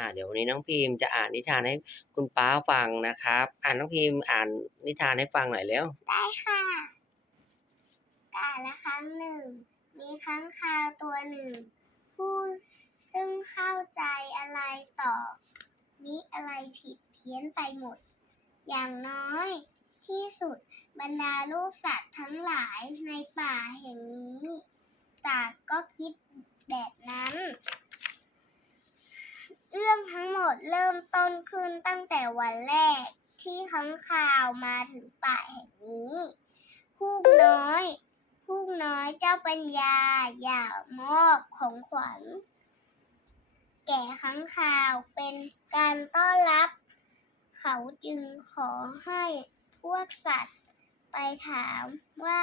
อ่าเดี๋ยววันนี้น้องพิมพ์จะอ่านนิทานให้คุณป๊าฟังนะครับ อ่านน้องพิมพ์อ่านนิทานให้ฟังหน่อยเร็ว ได้ค่ะกาละครั้งหนึ่ง มีค้างคาวตัวหนึ่ง ผู้ซึ่งเข้าใจอะไรต่อ มิอะไรผิดเพี้ยนไปหมด อย่างน้อย ที่สุดบรรดาลูกสัตว์ทั้งหลายในป่าแห่งนี้ ต่างก็คิดแบบนั้น เรื่องทั้งหมดเริ่มต้นขึ้นตั้งแต่วันแรกที่ค้างคาวมาถึงป่าแห่งนี้พูกน้อยพูกน้อยเจ้าปัญญาอยากมอบของขวัญ แก่ค้างคาวเป็นการต้อนรับ เขาจึงขอให้พวกสัตว์ไปถามว่า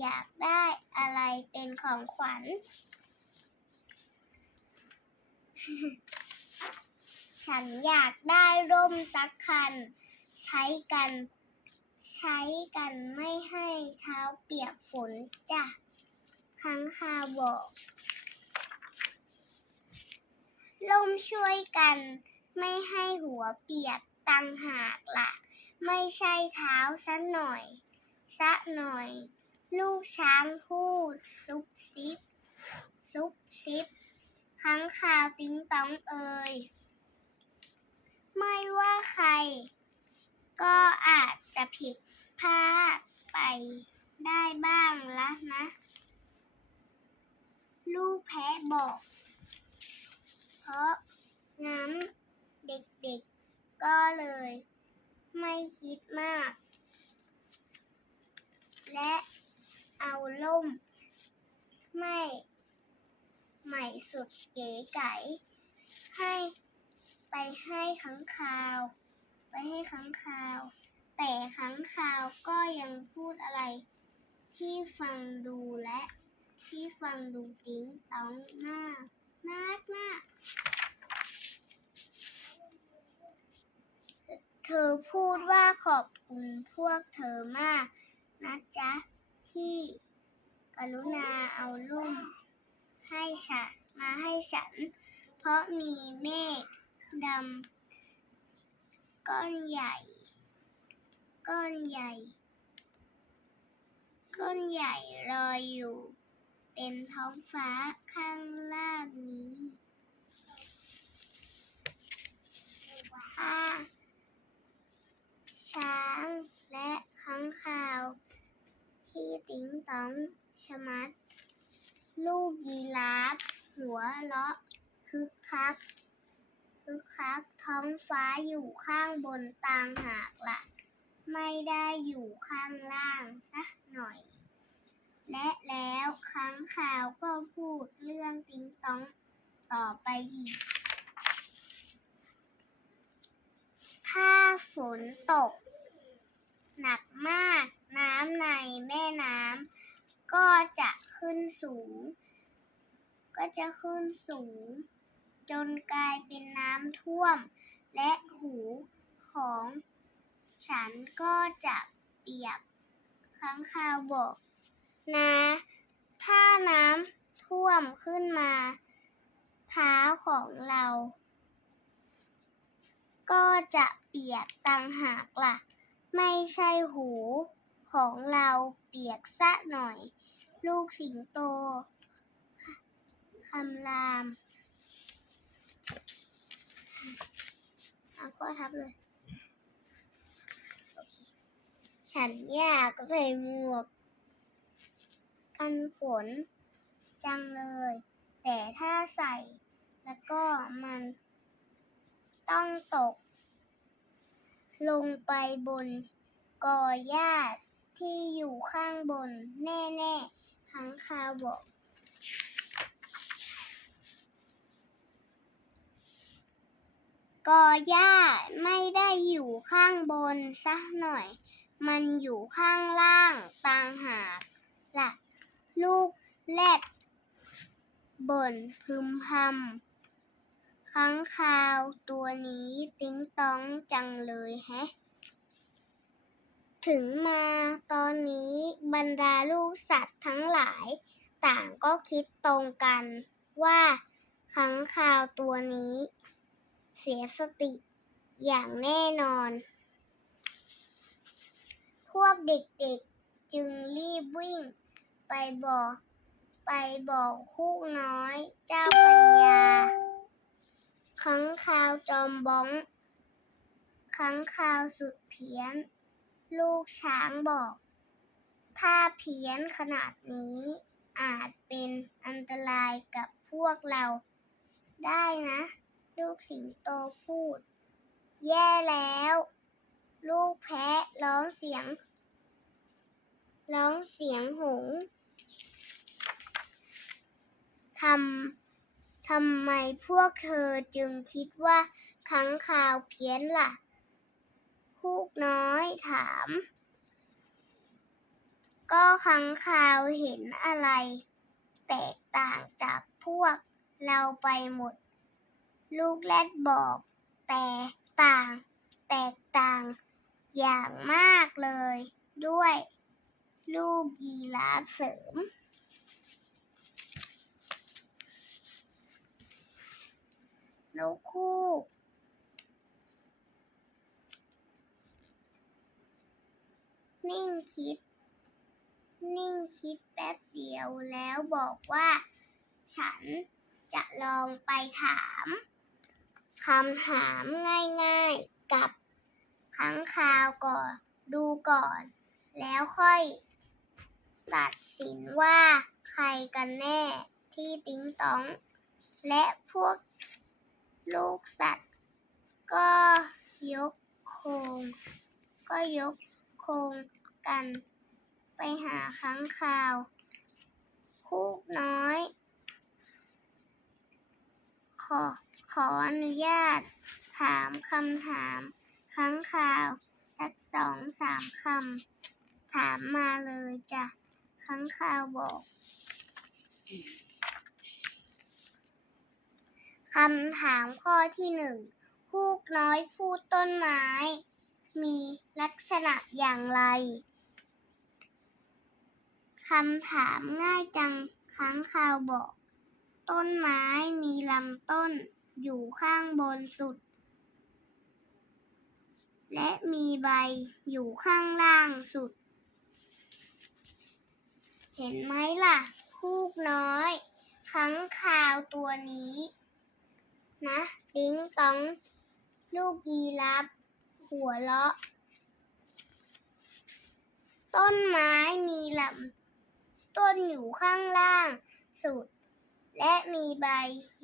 อยากได้อะไรเป็นของขวัญ ฉันอยากได้ร่มสักคัน ใช้กัน ใช้กันไม่ให้เท้าเปียกฝนจ้ะค้างคาบอกล่มช่วยกัน ไม่ให้หัวเปียกตังหากละ่ะ ไม่ใช่เท้าซะหน่อยซะหน่อย ลูกช้างพูดซุบซิบซุบซิบค้างคาวติ้งต้องเอ่ย ไม่ว่าใคร ก็อาจจะผิดพลาดไปได้บ้างละนะ ลูกแพะบอก เพราะงั้นเด็กๆก็เลย ไม่คิดมาก และเอาล่ม ไม่ ใหม่สุดเก๋ไก๋ให้ ไปให้ค้างคาว ไปให้ค้างคาว แต่ค้างคาวก็ยังพูดอะไร ที่ฟังดูและที่ฟังดูติ้งต้องมากมากมากเธอพูดว่าขอบคุณพวกเธอมากนะจ๊ะ ที่กรุณาเอาลุ่มให้ฉันมาให้ฉัน เพราะมีเมฆ ดำก้อนใหญ่ ก้อนใหญ่ ก้อนใหญ่ลอยอยู่ เต็มท้องฟ้าข้างล่างนี้ถ้าช้างและค้างคาวพี่ติ๋งตองชมัด ลูกยีราฟหัวเราะคึกคัก คึกคักท้องฟ้าอยู่ข้างบนต่างหากละ่ะ ไม่ได้อยู่ข้างล่างสักหน่อย และแล้วค้างคาวก็พูดเรื่องติ้งต้องต่อไปอีก ถ้าฝนตก หนักมากน้ำในแม่น้ำก็จะขึ้นสูง ก็จะขึ้นสูง จนกลายเป็นน้ำท่วม และหูของฉันก็จะเปียกค้างคาวบอกนะถ้าน้ำท่วมขึ้นมาเท้าของเรา ก็จะเปียกตังหากล่ะ ไม่ใช่หูของเราเปียกซะหน่อย ลูกสิงโตคำราม เอาข้อทับเลย โอเค ฉันอยากใส่หมวก กันฝน จังเลย แต่ถ้าใส่ แล้วก็มัน ต้องตก ลงไปบนกอหญ้าที่อยู่ข้างบน แน่ๆค้งคาวบอก กอหญ้าไม่ได้อยู่ข้างบนสักหน่อย มันอยู่ข้างล่างต่างหากล่ะ ลูกแรดบ่นพึมพำค้างคาวตัวนี้ติ้งต้องจังเลยแฮะ ถึงมาตอนนี้บรรดาลูกสัตว์ทั้งหลาย ต่างก็คิดตรงกันว่าค้างคาวตัวนี้ เสียสติอย่างแน่นอน พวกเด็กๆจึงรีบวิ่งไปบอก ไปบอกคูกน้อยเจ้าปัญญาขังคาวจอมบ้องขังคาวสุดเพี้ยน ลูกช้างบอก ถ้าเพี้ยนขนาดนี้อาจเป็นอันตรายกับพวกเราได้นะ ลูกสิงโตพูด แย่แล้ว ลูกแพะร้องเสียง ร้องเสียงหงทำทำไมพวกเธอจึงคิดว่าค้างคาวเพี้ยนล่ะ พูกน้อยถาม ก็ค้างคาวเห็นอะไร แตกต่างจากพวกเราไปหมด ลูกแรดบอกแต่ต่าง แตกต่าง อย่างมากเลย ด้วย ลูกยีราฟเสริม นกคูกนิ่งคิด นิ่งคิดแป๊บเดียวแล้วบอกว่า ฉันจะลองไปถาม คำถามง่ายๆกับค้างคาวก่อนดูก่อน แล้วค่อย ตัดสินว่าใครกันแน่ที่ติ้งต้อง และพวกลูกสัตว์ ก็ยกโครงก็ยกโครงกัน ไปหาค้างคาว คูกน้อยขอ ขออนุญาต ถามคำถามค้างคาว สักสองสามคำ ถามมาเลยจ้ะค้างคาวบอกคำถามข้อที่หนึ่งพูกน้อยพูดต้นไม้ มีลักษณะอย่างไรคำถามง่ายจังค้างคาวบอก ต้นไม้มีลำต้น อยู่ข้างบนสุด และมีใบอยู่ข้างล่างสุด เห็นไหมล่ะพูกน้อยค้างคาวตัวนี้ นะดิ้งตอง ลูกยีรับหัวเราะ ต้นไม้มีลำต้นอยู่ข้างล่างสุด และมีใบ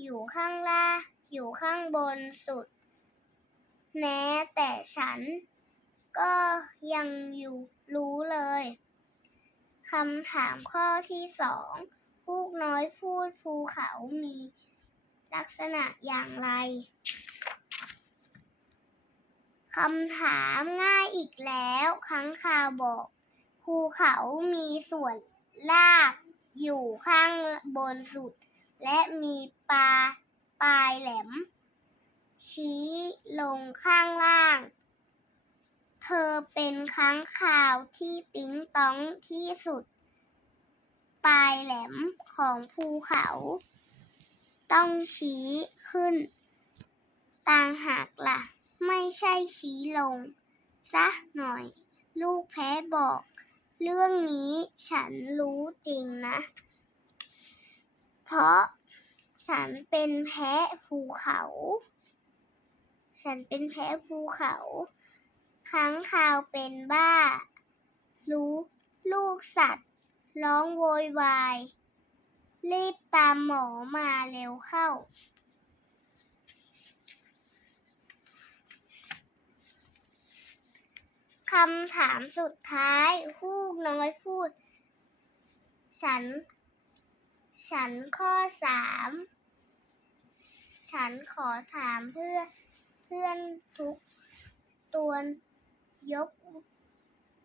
อยู่ข้างล่าง อยู่ข้างบนสุด แม้แต่ฉัน ก็ยังอยู่รู้เลยคำถามข้อที่สองพูกน้อยพูดภูเขามีลักษณะอย่างไรคำถามง่ายอีกแล้วครั้งคาวบอกภูเขามีส่วนลากอยู่ข้างบนสุด และมีปลา ปลายแหลม ชี้ลงข้างล่าง เธอเป็นค้างคาวที่ติ้งต้องที่สุด ปลายแหลมของภูเขา ต้องชี้ขึ้น ต่างหากล่ะ ไม่ใช่ชี้ลงซะหน่อย ลูกแพ้บอก เรื่องนี้ฉันรู้จริงนะ เพราะ ฉันเป็นแพ้ภูเขา ฉันเป็นแพ้ภูเขาค้างคาวเป็นบ้า รู้ลูกสัตว์ ร้องโวยวาย รีบตามหมอมาเร็วเข้า คำถามสุดท้ายฮูกน้อยพูด ฉัน ฉันข้อสาม ฉันขอถามเพื่อเพื่อนทุกตัวยก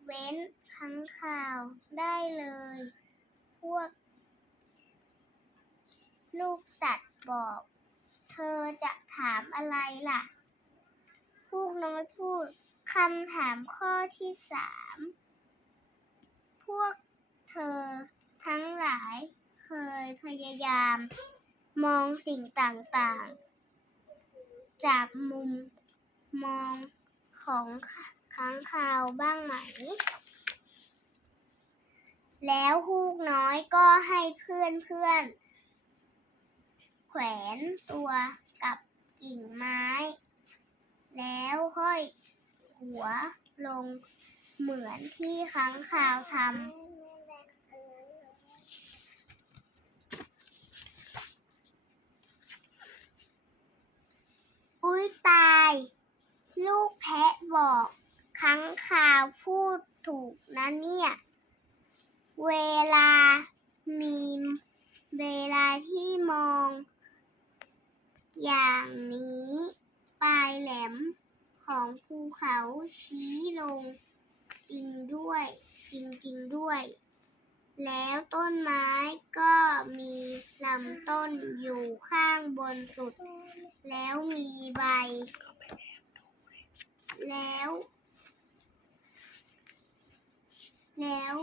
เว้นค้างข่าวได้เลย พวก ลูกสัตว์บอก เธอจะถามอะไรล่ะพวกน้อยพูดคำถามข้อที่สาม พวกเธอทั้งหลายเคยพยายาม มองสิ่งต่างๆ จากมุมมองของค้างคาวบ้างไหม แล้วฮูกน้อยก็ให้เพื่อนเพื่อนๆแขวนตัวกับกิ่งไม้ แล้วห้อยหัวลงเหมือนที่ค้างคาวทำ อุ้ยตาย ลูกแพะบอกค้างคาวพูดถูกนะเนี่ย เวลามีเวลาที่มอง อย่างนี้ปลายแหลมของภูเขาชี้ลง จริงด้วย จริงๆด้วย แล้วต้นไม้ก็มีลำต้นอยู่ข้างบนสุด แล้วมีใบ แล้ว แล้ว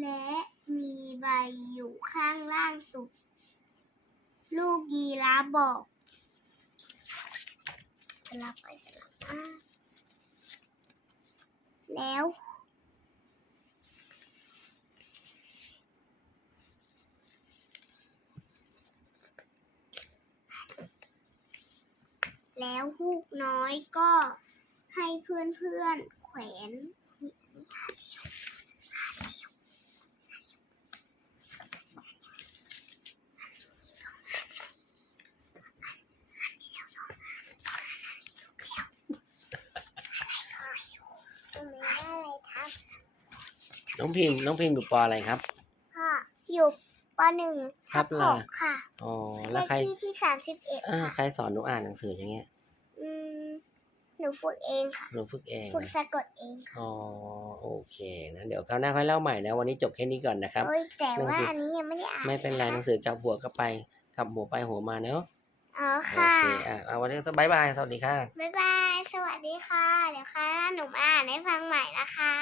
และมีใบอยู่ข้างล่างสุด ลูกยีราฟบอกสลับไปสลับมาแล้ว แล้วฮูกน้อยก็ให้เพื่อนเพื่อนๆแขวนตรงนี้อะไรครับน้องพิมพ์น้องพิมพ์อยู่ปออะไรครับพ่ออยู่ปหนึ่ง ครับหล่ะกค่ะอ๋อเลแล้วขใครที่ที่สามสิบเอ็ดอ่าค่ะใครสอนหนูอ่านหนังสืออย่างเงี้ย อืมหนูฝึกเองค่ะ หนูฝึกเอง ฝึกนะสะกดเองค่ะ อ๋อ โอเคนะเดี๋ยวคราวหน้าค่อยเล่าใหม่นะ วันนี้จบแค่นี้ก่อนนะครับเอ้ยแต่หนังว่าสืออัอันนี้ยังไม่ได้อ่าน ไม่เป็นไรหนะนัคะงสือกลับหัวกลับไป กลับหัวไปหัวมาเนอะอ๋อโอค่ะเคอะเอาวันนี้ก็บายบาย สวัสดีค่ะบ๊ายบาย สวัสดีค่ะ เดี๋ยวครั้งหน้าหนูมาอ่านให้ฟังใหม่นะคะ